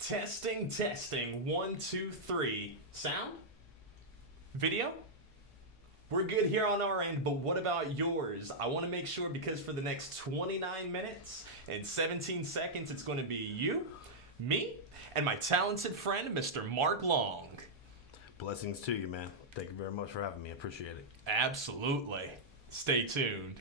Testing, testing. 1, 2, 3. Sound? Video? We're good here on our end, but what about yours? I want to make sure because for the next 29 minutes and 17 seconds, it's going to be you, me, and my talented friend, Mr. Mark Long. Blessings to you, man. Thank you very much for having me. I appreciate it. Absolutely. Stay tuned.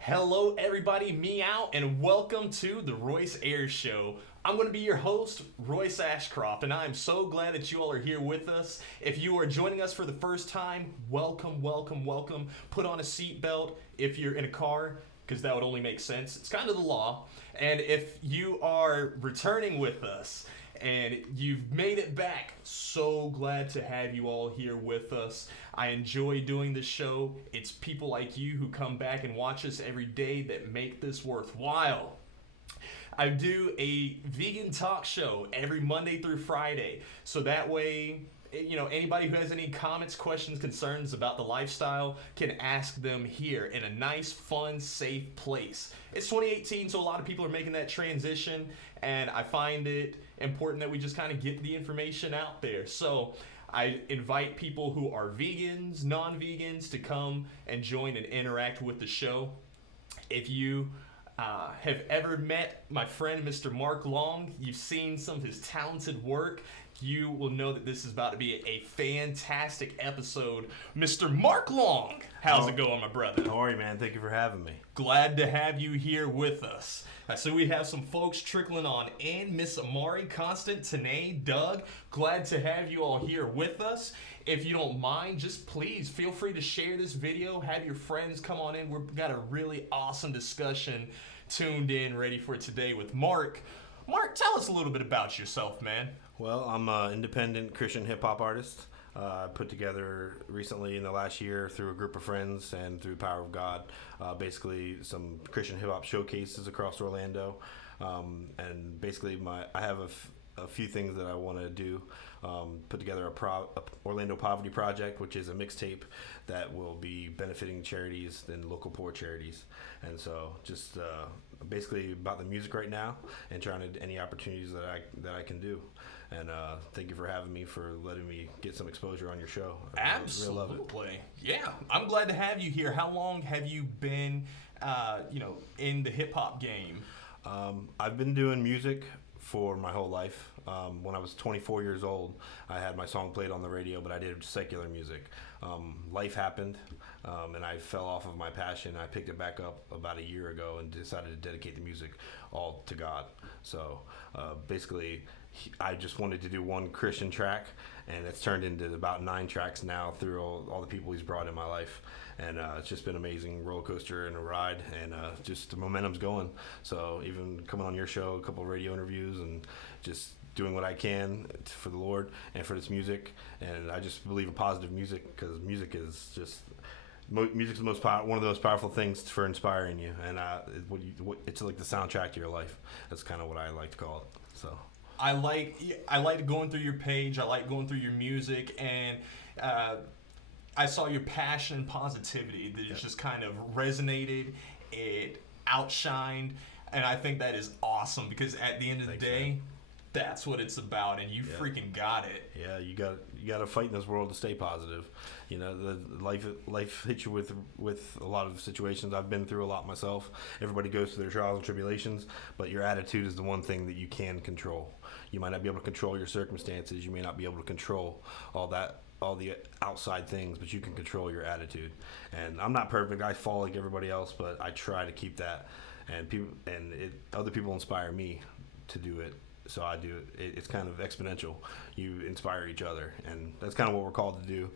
Hello everybody, meow, and welcome to the Royce Air Show. I'm going to be your host, Royce Ashcroft, and I am so glad that you all are here with us. If you are joining us for the first time, welcome, welcome, welcome. Put on a seatbelt if you're in a car, because that would only make sense. It's kind of the law. And if you are returning with us, and you've made it back, so glad to have you all here with us. I enjoy doing this show. It's people like you who come back and watch us every day that make this worthwhile. I do a vegan talk show every Monday through Friday, so that way, you know, anybody who has any comments, questions, concerns about the lifestyle can ask them here in a nice, fun, safe place. It's 2018, so a lot of people are making that transition, and I find it important that we just kind of get the information out there. So I invite people who are vegans, non-vegans to come and join and interact with the show. If you have ever met my friend Mr. Mark Long, you've seen some of his talented work, you will know that this is about to be a fantastic episode. Mr. Mark Long, how's it going, my brother? How are you, man? Thank you for having me. Glad to have you here with us. So we have some folks trickling on in. Miss Amari, Constant, Tanae, Doug, glad to have you all here with us. If you don't mind, just please feel free to share this video. Have your friends come on in. We've got a really awesome discussion tuned in, ready for today with Mark. Mark, tell us a little bit about yourself, man. Well, I'm an independent Christian hip-hop artist. I put together recently in the last year through a group of friends and through the power of God, basically some Christian hip-hop showcases across Orlando. And basically I have a few things that I want to do. Put together a Orlando Poverty Project, which is a mixtape that will be benefiting charities and local poor charities. And so just basically about the music right now and trying to any opportunities that I can do. And thank you for having me, for letting me get some exposure on your show. Absolutely. I really love it. Yeah, I'm glad to have you here. How long have you been, in the hip hop game? I've been doing music for my whole life. When I was 24 years old, I had my song played on the radio, but I did secular music. Life happened, and I fell off of my passion. I picked it back up about a year ago and decided to dedicate the music all to God. So basically, I just wanted to do one Christian track, and it's turned into about 9 tracks now through all the people he's brought in my life. And it's just been an amazing roller coaster and a ride, and just the momentum's going. So even coming on your show, a couple of radio interviews, and just doing what I can for the Lord and for this music. And I just believe in positive music, because music is just music's the one of the most powerful things for inspiring you, and it's like the soundtrack to your life. That's kind of what I like to call it. So I like going through your page. I like going through your music, and I saw your passion and positivity that just kind of resonated. It outshined, and I think that is awesome, because at the end of the day, man, that's what it's about, and you freaking got it. Yeah, you got to fight in this world to stay positive. You know, the life hits you with a lot of situations. I've been through a lot myself. Everybody goes through their trials and tribulations, but your attitude is the one thing that you can control. You might not be able to control your circumstances. You may not be able to control all the outside things, but you can control your attitude. And I'm not perfect. I fall like everybody else, but I try to keep that. And other people inspire me to do it. So I do it. It's kind of exponential. You inspire each other, and that's kind of what we're called to do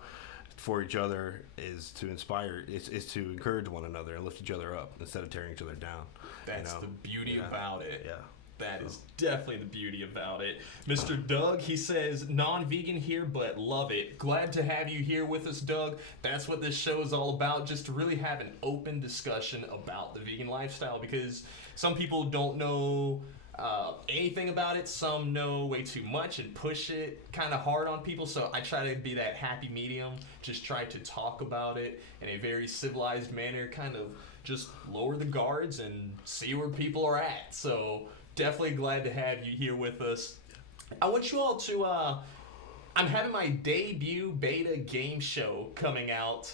for each other, is to inspire, is to encourage one another and lift each other up instead of tearing each other down. That's the beauty about it. Yeah. That is definitely the beauty about it. Mr. Doug, he says, non-vegan here, but love it. Glad to have you here with us, Doug. That's what this show is all about, just to really have an open discussion about the vegan lifestyle, because some people don't know anything about it. Some know way too much and push it kind of hard on people. So I try to be that happy medium. Just try to talk about it in a very civilized manner. Kind of just lower the guards and see where people are at. So definitely glad to have you here with us. I want you all to. I'm having my debut beta game show coming out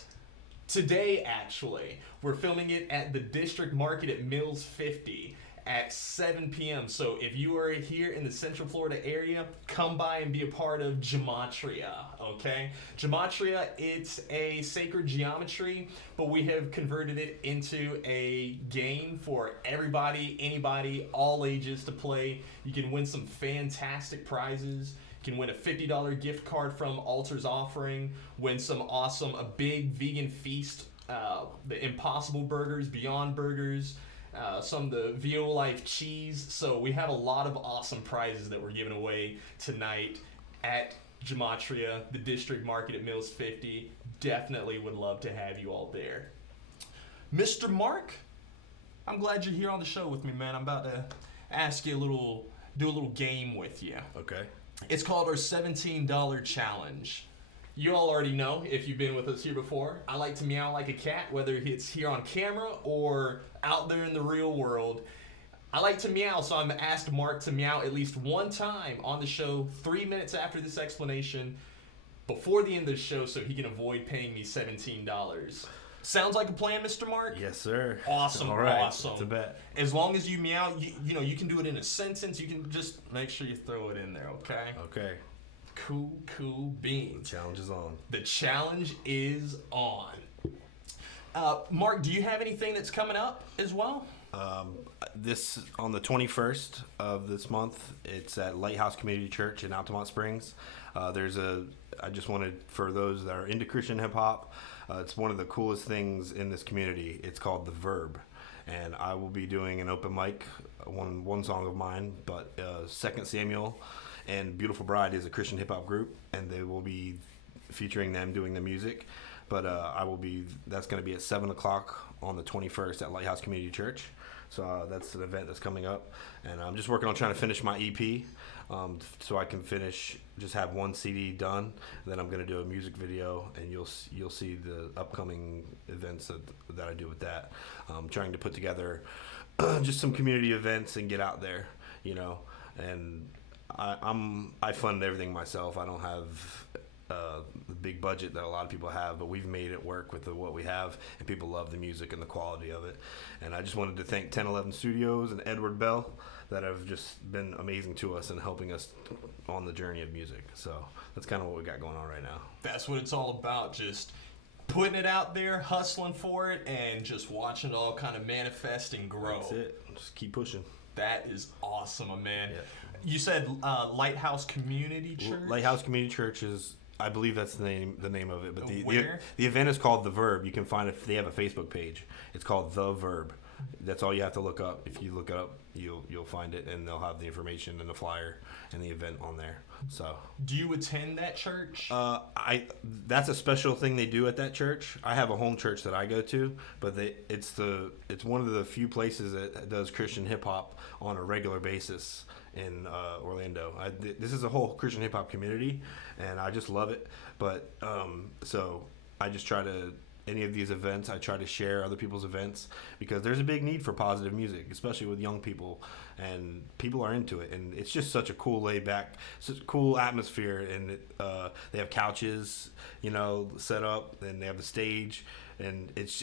today, actually. We're filming it at the District Market at Mills 50 at 7 p.m. So if you are here in the Central Florida area, come by and be a part of Gematria, okay? Gematria, it's a sacred geometry, but we have converted it into a game for everybody, anybody, all ages to play. You can win some fantastic prizes. You can win a $50 gift card from Altar's Offering, win some awesome, a big vegan feast, the Impossible Burgers, Beyond Burgers, some of the VO Life cheese. So we have a lot of awesome prizes that we're giving away tonight at Gematria, the District Market at Mills 50. Definitely would love to have you all there. Mr. Mark, I'm glad you're here on the show with me, man. I'm about to ask you do a little game with you. Okay. It's called our $17 challenge. You all already know, if you've been with us here before, I like to meow like a cat, whether it's here on camera or out there in the real world. I like to meow, so I'm asked Mark to meow at least one time on the show, 3 minutes after this explanation, before the end of the show, so he can avoid paying me $17. Sounds like a plan, Mr. Mark? Yes, sir. Awesome, All right. awesome. It's a bet. As long as you meow, you can do it in a sentence. You can just make sure you throw it in there, okay? Okay. Cool beans. The challenge is on. The challenge is on. Mark, do you have anything that's coming up as well? This on the 21st of this month, it's at Lighthouse Community Church in Altamont Springs. I just wanted, for those that are into Christian hip hop, it's one of the coolest things in this community. It's called The Verb, and I will be doing an open mic, one song of mine, but Second Samuel and Beautiful Bride is a Christian hip hop group, and they will be featuring them doing the music. But that's going to be at 7 o'clock on the 21st at Lighthouse Community Church. So that's an event that's coming up. And I'm just working on trying to finish my EP so I can have one CD done. Then I'm going to do a music video, and you'll see the upcoming events that I do with that. Trying to put together just some community events and get out there, and I fund everything myself. I don't have the big budget that a lot of people have, but we've made it work with what we have, and people love the music and the quality of it. And I just wanted to thank 1011 Studios and Edward Bell that have just been amazing to us and helping us on the journey of music. So that's kind of what we got going on right now. That's what it's all about, just putting it out there, hustling for it, and just watching it all kind of manifest and grow. That's it. Just keep pushing. That is awesome, man. Yeah. You said Lighthouse Community Church? Lighthouse Community Church is, I believe that's the name of it. But the event is called The Verb. You can find it. They have a Facebook page. It's called The Verb. That's all you have to look up. If you look it up, you'll find it, and they'll have the information and the flyer and the event on there. So, do you attend that church? That's a special thing they do at that church. I have a home church that I go to, but it's one of the few places that does Christian hip hop on a regular basis in Orlando. This is a whole Christian hip hop community, and I just love it. But so I just try to. Any of these events, I try to share other people's events because there's a big need for positive music, especially with young people, and people are into it. And it's just such a cool, laid back, such a cool atmosphere. And they have couches, set up, and they have the stage, and it's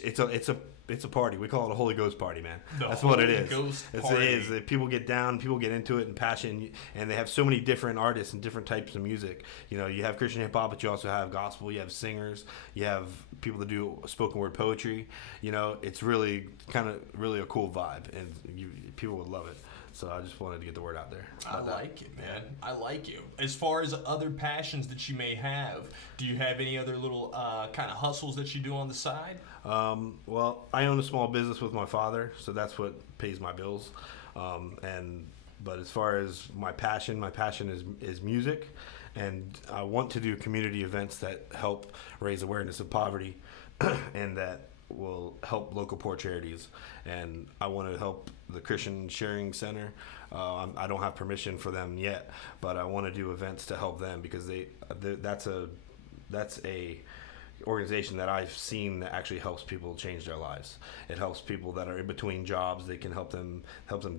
a party. We call it a Holy Ghost party, man. That's what it is. It is. People get down, people get into it and passion, and they have so many different artists and different types of music. You have Christian hip hop, but you also have gospel. You have singers. You have people that do spoken word poetry. It's really a cool vibe, and people would love it. So I just wanted to get the word out there. I like it, man. I like you. As far as other passions that you may have, do you have any other little kind of hustles that you do on the side? Well, I own a small business with my father, so that's what pays my bills. But as far as my passion is music, and I want to do community events that help raise awareness of poverty, and that will help local poor charities, and I want to help the Christian Sharing Center. I don't have permission for them yet, but I want to do events to help them because that's a organization that I've seen that actually helps people change their lives. It helps people that are in between jobs. They can help them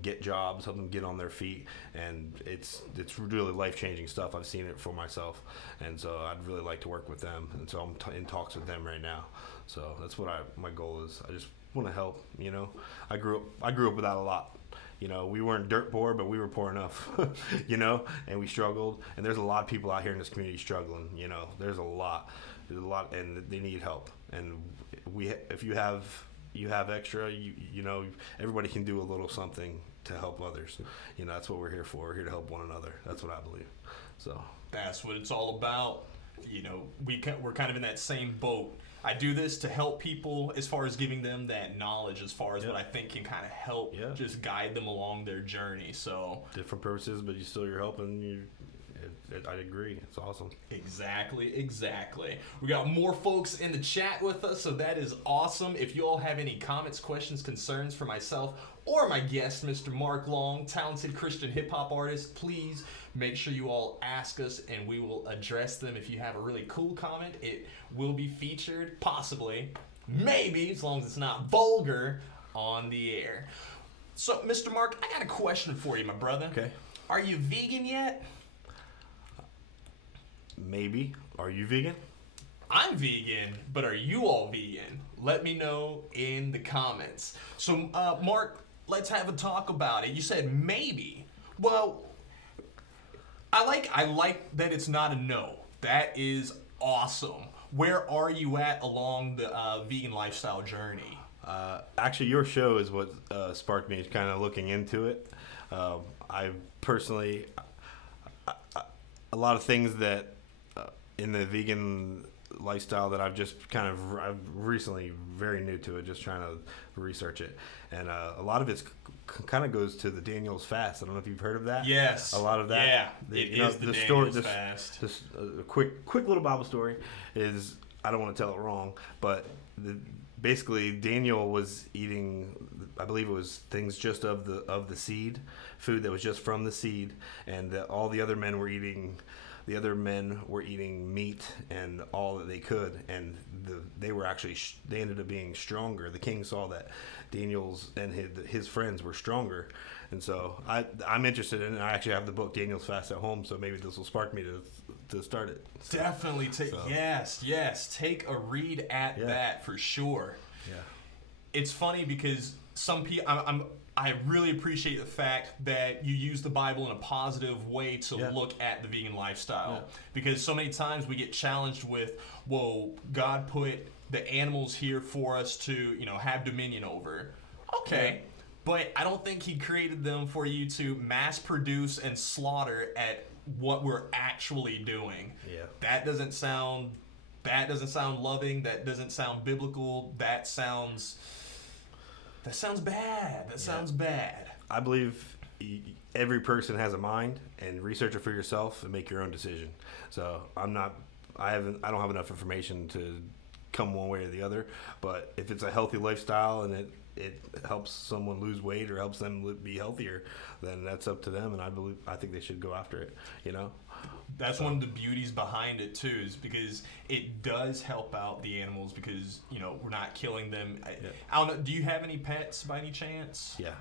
get jobs, help them get on their feet, and it's really life-changing stuff. I've seen it for myself, and so I'd really like to work with them, and so I'm in talks with them right now. So that's what my goal is. I just want to help. I grew up without a lot. We weren't dirt poor, but we were poor enough, and we struggled. And there's a lot of people out here in this community struggling. There's a lot, and they need help. And if you have extra, everybody can do a little something to help others. That's what we're here for. We're here to help one another. That's what I believe. So that's what it's all about. We're kind of in that same boat. I do this to help people as far as giving them that knowledge as far as what I think can kind of help just guide them along their journey. So different purposes, but you're helping. I agree. It's awesome. Exactly. We got more folks in the chat with us, so that is awesome. If you all have any comments, questions, concerns for myself or my guest, Mr. Mark Long, talented Christian hip-hop artist, please make sure you all ask us and we will address them. If you have a really cool comment, it will be featured, possibly, maybe, as long as it's not vulgar, on the air. So, Mr. Mark, I got a question for you, my brother. Okay. Are you vegan yet? Maybe. Are you vegan? I'm vegan, but are you all vegan? Let me know in the comments. So, Mark, let's have a talk about it. You said maybe. Well, I like that it's not a no. That is awesome. Where are you at along the vegan lifestyle journey? Actually, your show is what sparked me kind of looking into it. I personally, a lot of things that in the vegan lifestyle that I've recently very new to it, just trying to research it, and a lot of it kind of goes to the Daniel's fast. I don't know if you've heard of that. Yes, a lot of that. Yeah, it is the Daniel's fast. This quick little Bible story is, I don't want to tell it wrong, but basically Daniel was eating, I believe it was things just of the seed, food that was just from the seed, and all the other men were eating. The other men were eating meat and all that they could, and they ended up being stronger. The king saw that Daniel's and his friends were stronger, and so I'm interested in it. I actually have the book Daniel's Fast at home, so maybe this will spark me to start it. So, definitely yes, take a read at that for sure. Yeah, it's funny because some people I really appreciate the fact that you use the Bible in a positive way to look at the vegan lifestyle. Because so many times we get challenged with, well, God put the animals here for us to, have dominion over. Okay. But I don't think he created them for you to mass produce and slaughter at what we're actually doing. Yeah. That doesn't sound loving. That doesn't sound biblical. That sounds bad. That sounds bad. I believe every person has a mind, and research it for yourself and make your own decision. So I don't have enough information to come one way or the other, but if it's a healthy lifestyle and it helps someone lose weight or helps them be healthier, then that's up to them, and I think they should go after it, That's one of the beauties behind it too, is because it does help out the animals because, we're not killing them. I don't know, do you have any pets by any chance? Yeah.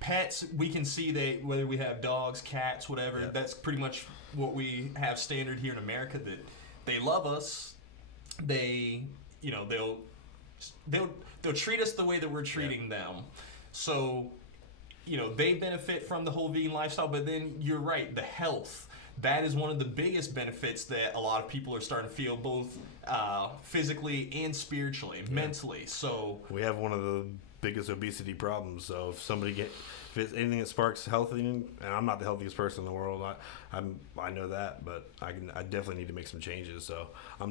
Pets, we can see that whether we have dogs, cats, whatever, that's pretty much what we have standard here in America, that they love us. They, they'll treat us the way that we're treating them. So, they benefit from the whole vegan lifestyle, but then you're right, the health. That is one of the biggest benefits that a lot of people are starting to feel, both physically and spiritually, mentally. So we have one of the biggest obesity problems. So if it's anything that sparks healthy, and I'm not the healthiest person in the world, I know that, but I definitely need to make some changes. So I'll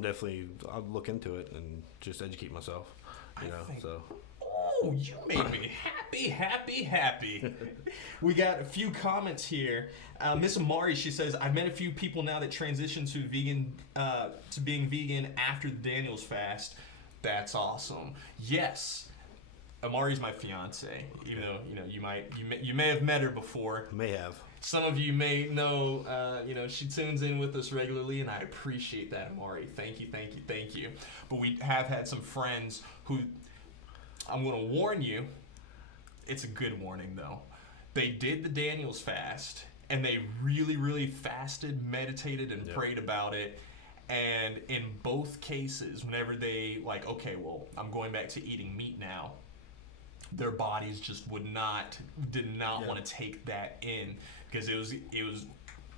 look into it and just educate myself. Oh, you made me happy. We got a few comments here. Miss Amari, she says, I've met a few people now that transition to being vegan after the Daniel's fast. That's awesome. Yes, Amari's my fiance. Even though you may have met her before. May have. Some of you may know, she tunes in with us regularly, and I appreciate that, Amari. Thank you. But we have had some friends who, I'm going to warn you, it's a good warning though. They did the Daniel's fast, and they really, really fasted, meditated, and prayed about it. And in both cases, whenever they okay, well, I'm going back to eating meat now, their bodies just did not want to take that in, because it was,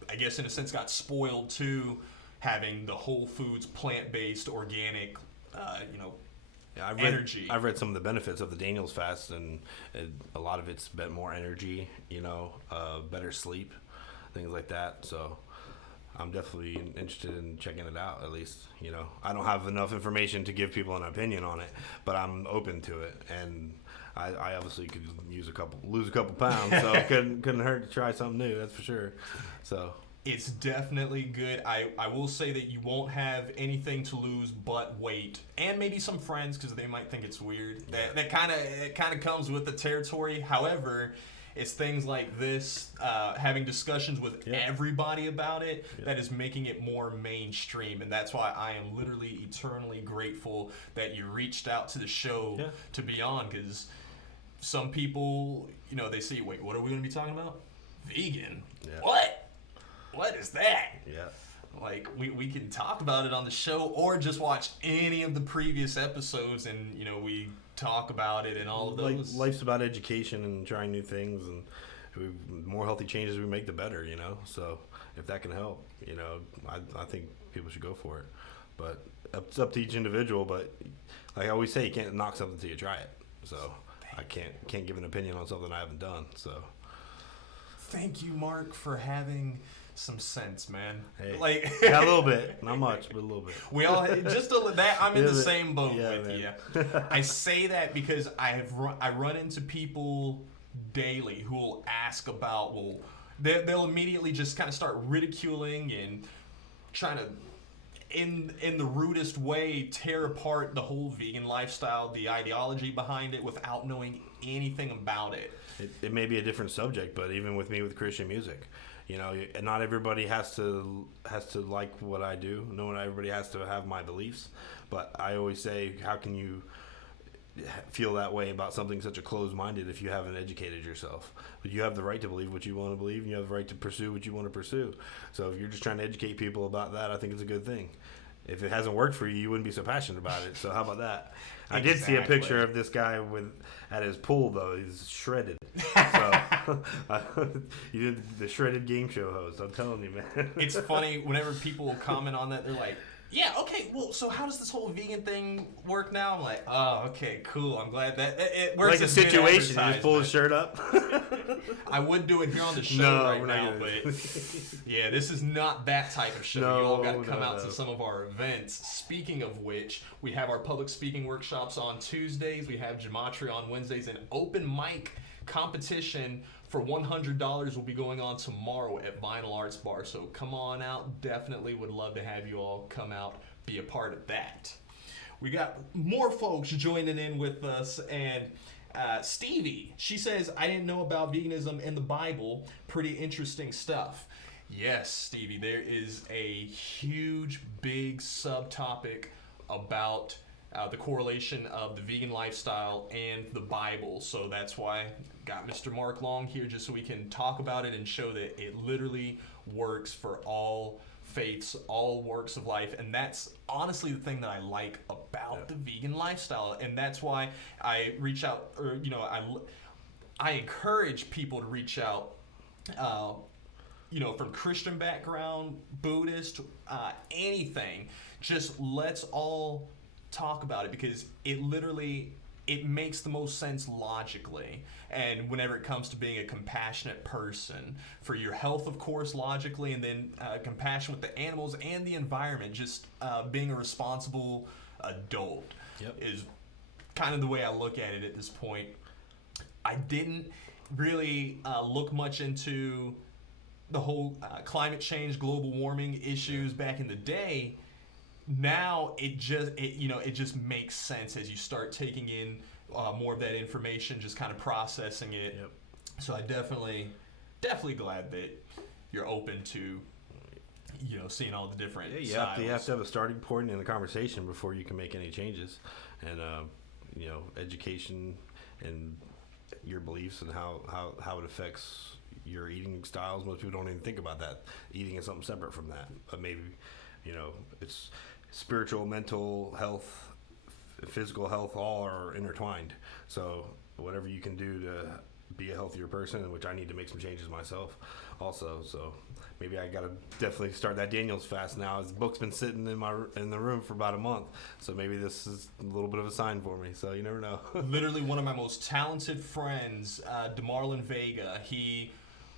I guess in a sense, got spoiled too, having the whole foods, plant-based, organic, energy. I've read some of the benefits of the Daniel's fast, and a lot of it's more energy, better sleep, things like that. So I'm definitely interested in checking it out. At least, I don't have enough information to give people an opinion on it, but I'm open to it, and I obviously could lose a couple pounds, so it couldn't hurt to try something new. That's for sure. So it's definitely good. I will say that you won't have anything to lose but weight, and maybe some friends, because they might think it's weird. That kind of comes with the territory. However, it's things like this, having discussions with everybody about it, that is making it more mainstream. And that's why I am literally eternally grateful that you reached out to the show to be on, because some people, they see, wait, what are we going to be talking about? Vegan? Yeah. What is that? Yeah. We can talk about it on the show, or just watch any of the previous episodes, and we talk about it and all of those. Life's about education and trying new things, and the more healthy changes we make, the better. So if that can help, I think people should go for it. But it's up to each individual. But like I always say, you can't knock something till you try it. So I can't give an opinion on something I haven't done. So thank you, Mark, for having some sense, man. Hey, yeah, a little bit, not much, but a little bit. We all just that. I'm in the same boat with you. I say that because I run into people daily who will ask about. They'll immediately just kind of start ridiculing and trying to, in the rudest way, tear apart the whole vegan lifestyle, the ideology behind it, without knowing anything about it. It may be a different subject, but even with me with Christian music. Not everybody has to like what I do. Not everybody has to have my beliefs. But I always say, how can you feel that way about something such a closed-minded if you haven't educated yourself? But you have the right to believe what you want to believe, and you have the right to pursue what you want to pursue. So if you're just trying to educate people about that, I think it's a good thing. If it hasn't worked for you, you wouldn't be so passionate about it. So how about that? I did see a picture of this guy at his pool, though. He's shredded. So you did the shredded game show host. I'm telling you, man. It's funny whenever people comment on that. They're like, "Yeah, okay. Well, so how does this whole vegan thing work now?" I'm like, "Oh, okay, cool. I'm glad that it works." Like a situation, you just pull his shirt up. I would do it here on the show right now, but yeah, this is not that type of show. You all got to come out to some of our events. Speaking of which, we have our public speaking workshops on Tuesdays. We have gematria on Wednesdays, and open mic competition for $100 will be going on tomorrow at Vinyl Arts Bar. So come on out. Definitely would love to have you all come out, be a part of that. We got more folks joining in with us, and Stevie, she says, I didn't know about veganism in the Bible. Pretty interesting stuff. Yes, Stevie, there is a huge, big subtopic about the correlation of the vegan lifestyle and the Bible. So that's why I got Mr. Mark Long here, just so we can talk about it and show that it literally works for all faiths, all works of life. And that's honestly the thing that I like about the vegan lifestyle. And that's why I reach out, or I encourage people to reach out, from Christian background, Buddhist, anything. Just let's all talk about it, because it makes the most sense logically, and whenever it comes to being a compassionate person, for your health, of course, logically, and then compassion with the animals and the environment, just being a responsible adult is kind of the way I look at it at this point. I didn't really look much into the whole climate change, global warming issues back in the day, now it just makes sense as you start taking in more of that information, just kind of processing it. Yep. So I definitely glad that you're open to, seeing all the different styles. You have to have a starting point in the conversation before you can make any changes, and education and your beliefs and how it affects your eating styles. Most people don't even think about that. Eating is something separate from that, but maybe it's spiritual, mental health, physical health, all are intertwined. So whatever you can do to be a healthier person, which I need to make some changes myself also. So maybe I got to definitely start that Daniels fast now. His book's been sitting in the room for about a month, so maybe this is a little bit of a sign for me. So you never know. Literally, one of my most talented friends, DeMarlon Vega, he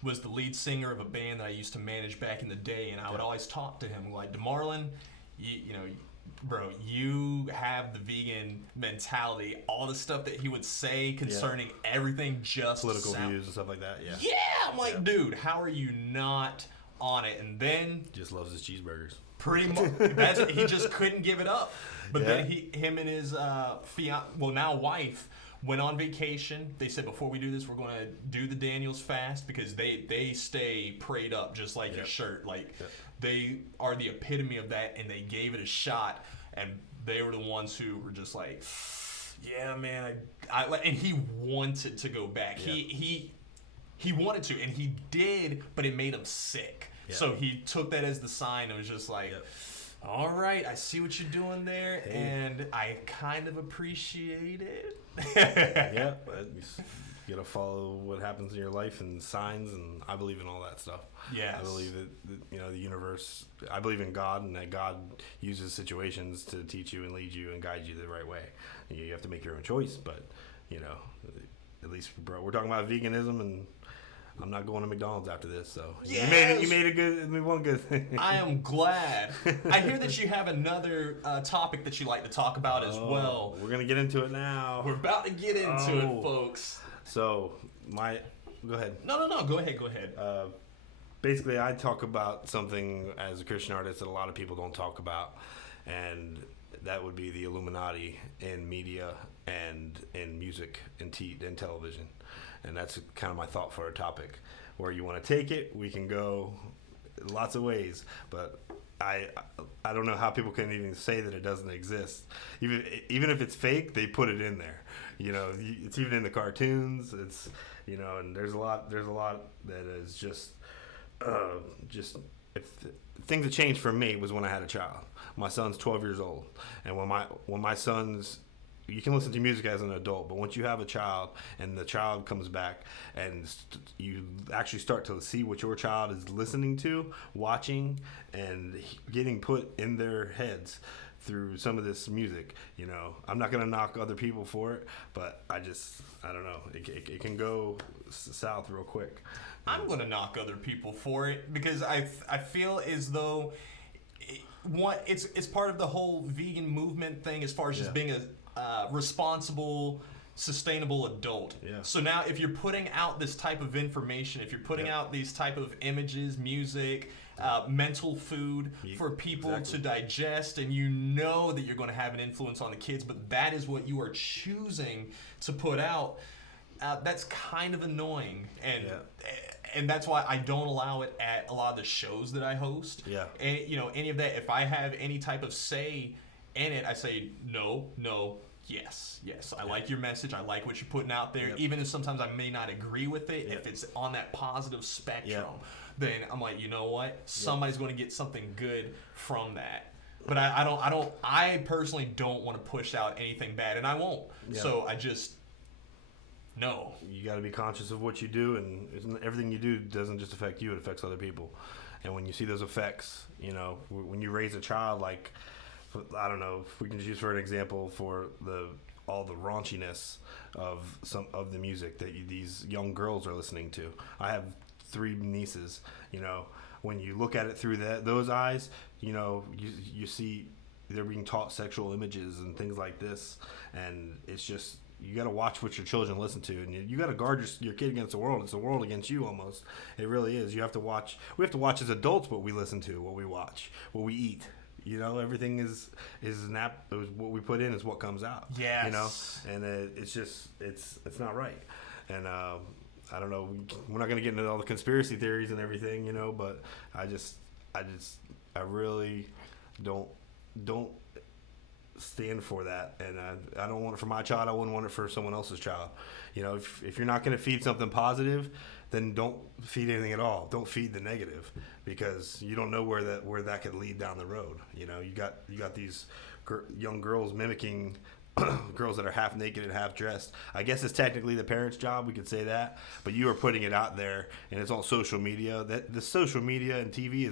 was the lead singer of a band that I used to manage back in the day, and I would always talk to him like, DeMarlon, bro, you have the vegan mentality. All the stuff that he would say concerning everything, just political views and stuff like that. Yeah, I'm like, dude, how are you not on it? And then just loves his cheeseburgers. Pretty much, he just couldn't give it up. But then him and his now wife, went on vacation. They said, before we do this, we're going to do the Daniels fast, because they stay prayed up just like your shirt. Like, they are the epitome of that, and they gave it a shot, and they were the ones who were just like, yeah, man, and he wanted to go back. He wanted to, and he did, but it made him sick. So he took that as the sign and was just like, all right, I see what you're doing there, and I kind of appreciate it. But you gotta follow what happens in your life and signs, and I believe in all that stuff. Yes. I believe that the universe. I believe in God, and that God uses situations to teach you and lead you and guide you the right way. And you have to make your own choice, but at least, bro, we're talking about veganism, and I'm not going to McDonald's after this, so you made one good thing. I am glad. I hear that you have another topic that you like to talk about as well. We're gonna get into it now. We're about to get into it, folks. So go ahead. No. Go ahead. Basically, I talk about something as a Christian artist that a lot of people don't talk about, and that would be the Illuminati in media and in music and television. And that's kind of my thought for a topic. Where you want to take it, we can go lots of ways, but I don't know how people can even say that it doesn't exist. Even if it's fake, they put it in there. It's even in the cartoons. It's and there's a lot that is just if things that changed for me was when I had a child. My son's 12 years old, and when my son's, you can listen to music as an adult, but once you have a child and the child comes back and you actually start to see what your child is listening to, watching, and getting put in their heads through some of this music, I'm not going to knock other people for it, but I don't know. It can go south real quick. I'm going to knock other people for it, because I feel as though it's part of the whole vegan movement thing, as far as just being a responsible, sustainable adult. So now if you're putting out this type of information, if you're putting out these type of images, music, mental food for people to digest, and that you're going to have an influence on the kids, but that is what you are choosing to put out, that's kind of annoying. And that's why I don't allow it at a lot of the shows that I host. And any of that, if I have any type of say in it, I say no, yes. I like your message. I like what you're putting out there. Even if sometimes I may not agree with it, if it's on that positive spectrum, then I'm like, you know what? Somebody's going to get something good from that. But I personally don't want to push out anything bad, and I won't. So I just, no. You got to be conscious of what you do, and everything you do doesn't just affect you, it affects other people. And when you see those effects, when you raise a child, like, I don't know if we can just use for an example for all the raunchiness of some of the music that these young girls are listening to. I have 3 nieces. When you look at it through those eyes, you see they're being taught sexual images and things like this, and it's just, you got to watch what your children listen to, and you got to guard your kid against the world. It's the world against you, almost. It really is. You have to watch. We have to watch as adults what we listen to, what we watch, what we eat. You know, everything is what we put in is what comes out. Yes. You know, and it's just it's not right. And I don't know. We're not gonna get into all the conspiracy theories and everything, you know. But I really don't stand for that, and I don't want it for my child. I wouldn't want it for someone else's child. You know, if you're not going to feed something positive, then don't feed anything at all. Don't feed the negative, because you don't know where that could lead down the road. You know, you got these young girls mimicking girls that are half naked and half dressed. I guess it's technically the parents' job, we could say that, but you are putting it out there, and it's on social media. That the social media and TV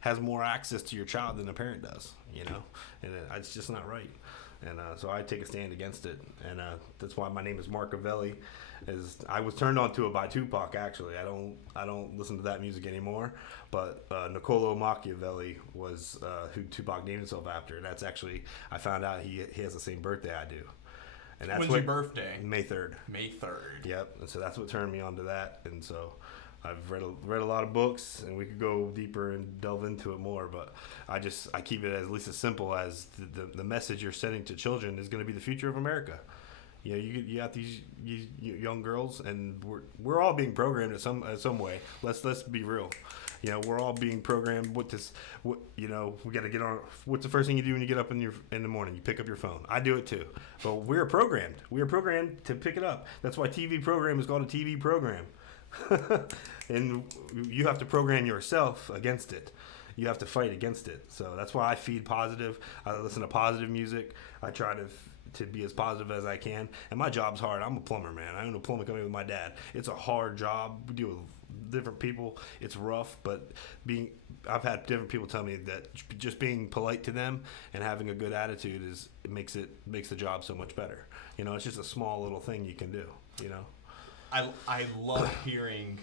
has more access to your child than a parent does, you know, and it's just not right. And so I take a stand against it, and that's why my name is Marcavelli. Is I was turned on to it by Tupac. Actually, I don't listen to that music anymore. But Niccolo Machiavelli was who Tupac named himself after, and that's actually, I found out he has the same birthday I do. And that's When's your birthday? May 3rd. May 3rd. Yep. And so that's what turned me on to that. And so I've read a lot of books, and we could go deeper and delve into it more. But I keep it at least as simple as the message you're sending to children is going to be the future of America. You know, you got these young girls, and we're all being programmed in some way. Let's be real. You know, we're all being programmed. You know, we got to get on. What's the first thing you do when you get up in the morning? You pick up your phone. I do it too. But we're programmed. We are programmed to pick it up. That's why TV program is called a TV program. And you have to program yourself against it. You have to fight against it. So that's why I feed positive. I listen to positive music. I try to be as positive as I can. And my job's hard. I'm a plumber, man. I own a plumbing company with my dad. It's a hard job. We deal with different people. It's rough, but I've had different people tell me that just being polite to them and having a good attitude makes the job so much better. You know, it's just a small little thing you can do, you know. I love hearing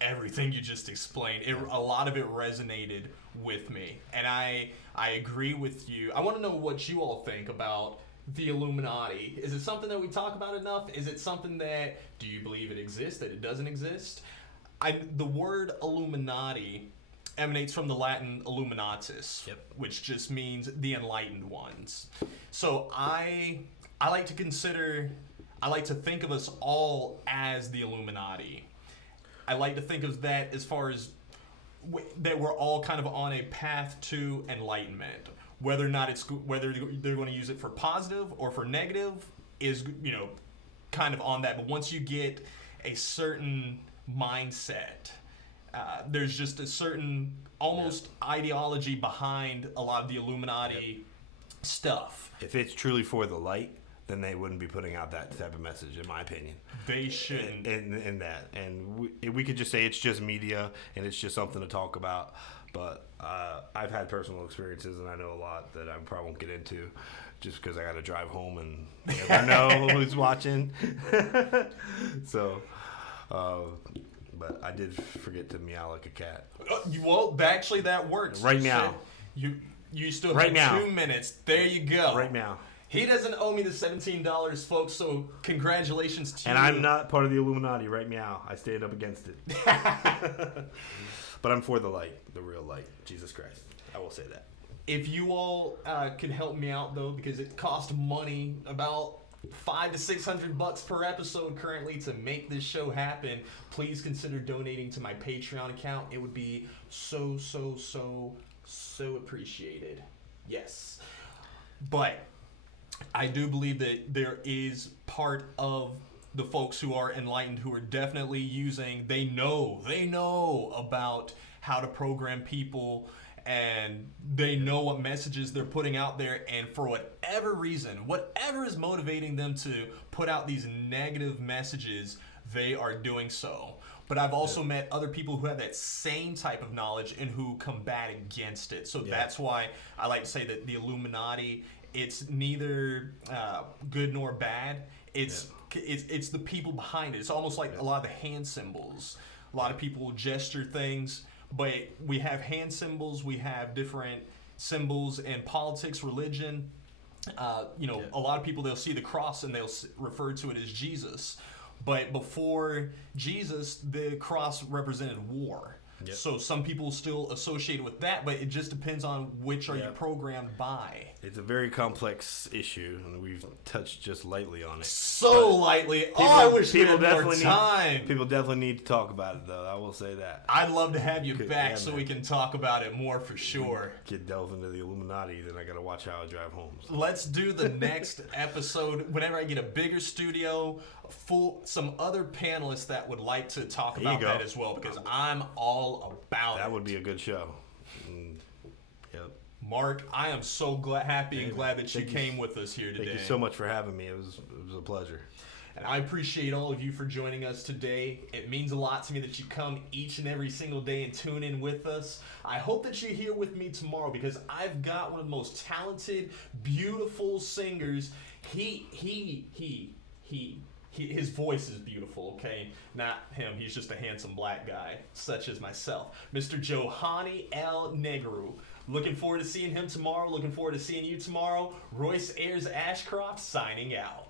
everything you just explained. A lot of it resonated with me, and I agree with you. I want to know what you all think about the Illuminati. Is it something that we talk about enough? Is it something that, do you believe it exists, that it doesn't exist? The word Illuminati emanates from the Latin illuminatus, yep, which just means the enlightened ones. So I like to think of us all as the Illuminati. I like to think of that as far as that we're all kind of on a path to enlightenment. Whether or not whether they're going to use it for positive or for negative is, you know, kind of on that. But once you get a certain mindset, there's just a certain almost ideology behind a lot of the Illuminati stuff. If it's truly for the light, then they wouldn't be putting out that type of message, in my opinion. They shouldn't. And we could just say it's just media and it's just something to talk about. But I've had personal experiences, and I know a lot that I probably won't get into, just because I got to drive home and never know who's watching. So, but I did forget to meow like a cat. Well, actually, that works. Right now. You still have 2 minutes. There you go. Right now. He doesn't owe me the $17, folks, so congratulations to you. And I'm not part of the Illuminati, right now. I stand up against it. But I'm for the light, the real light, Jesus Christ. I will say that. If you all can help me out, though, because it costs money, about $500 to $600 per episode currently to make this show happen, please consider donating to my Patreon account. It would be so appreciated. Yes. But I do believe that there is part of the folks who are enlightened who are definitely they know about how to program people, and they know what messages they're putting out there, and for whatever reason, whatever is motivating them to put out these negative messages, they are doing so. But I've also met other people who have that same type of knowledge and who combat against it. So that's why I like to say that the Illuminati, it's neither good nor bad. It's the people behind it. It's almost like a lot of the hand symbols. A lot of people gesture things, but we have hand symbols. We have different symbols in politics, religion. A lot of people, they'll see the cross and they'll refer to it as Jesus. But before Jesus, the cross represented war. Yep. So some people still associate with that, but it just depends on which are you Yep. programmed by. It's a very complex issue, and we've touched just lightly on it. So lightly. I wish we had more definitely time. People definitely need to talk about it, though. I will say that. I'd love to have you Good, back yeah, so man. we can talk about it more for sure. Get delve into the Illuminati, then I gotta watch how I drive home. So. Let's do the next episode whenever I get a bigger studio, some other panelists that would like to talk There you about go. that as well, because I'm all about it. That would be a good show. Yep. Mark, I am so happy and Hey, glad that you thank you. came with us here today. Thank you so much for having me. It was a pleasure. And I appreciate all of you for joining us today. It means a lot to me that you come each and every single day and tune in with us. I hope that you're here with me tomorrow because I've got one of the most talented, beautiful singers. His voice is beautiful, okay? Not him. He's just a handsome black guy, such as myself. Mr. Johanny El Negru. Looking forward to seeing him tomorrow. Looking forward to seeing you tomorrow. Royce Ashcroft signing out.